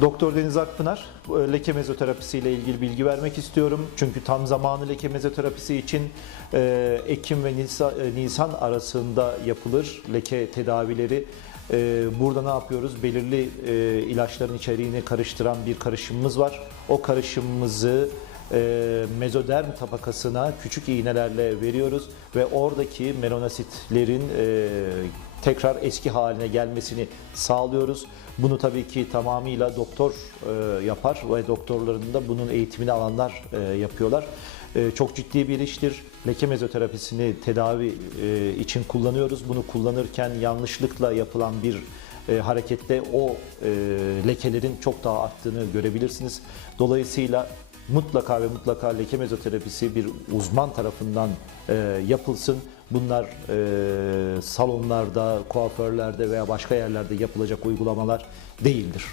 Doktor Deniz Akpınar, e, leke mezoterapisi ile ilgili bilgi vermek istiyorum. Çünkü tam zamanı leke mezoterapisi için e, Ekim ve e, Nisan arasında yapılır leke tedavileri. Burada ne yapıyoruz? Belirli ilaçların içeriğini karıştıran bir karışımımız var. O karışımımızı e, mezoderm tabakasına küçük iğnelerle veriyoruz ve oradaki melanositlerin e, tekrar eski haline gelmesini sağlıyoruz. Bunu tabii ki tamamıyla doktor e, yapar ve doktorların da bunun eğitimini alanlar e, yapıyorlar. E, çok ciddi bir iştir. Leke mezoterapisini tedavi e, için kullanıyoruz. Bunu kullanırken yanlışlıkla yapılan bir e, harekette o e, lekelerin çok daha arttığını görebilirsiniz. Dolayısıyla mutlaka ve mutlaka leke mezoterapisi bir uzman tarafından e, yapılsın. Bunlar e, salonlarda, kuaförlerde veya başka yerlerde yapılacak uygulamalar değildir.